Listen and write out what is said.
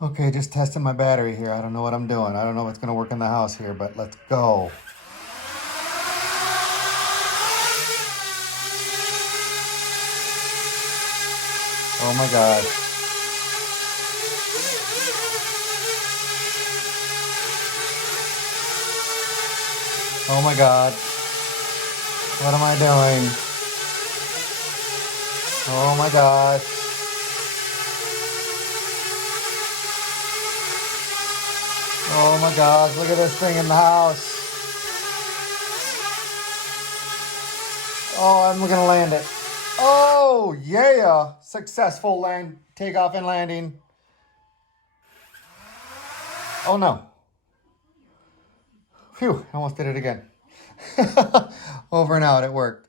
Okay, just testing my battery here. I don't know what I'm doing. I don't know what's going to work in the house here, but let's go. Oh my God. Oh my God. What am I doing? Oh my God. Oh my gosh, look at this thing in the house. Oh, I'm gonna land it. Oh, yeah. Successful takeoff and landing. Oh no. Phew, I almost did it again. Over and out, it worked.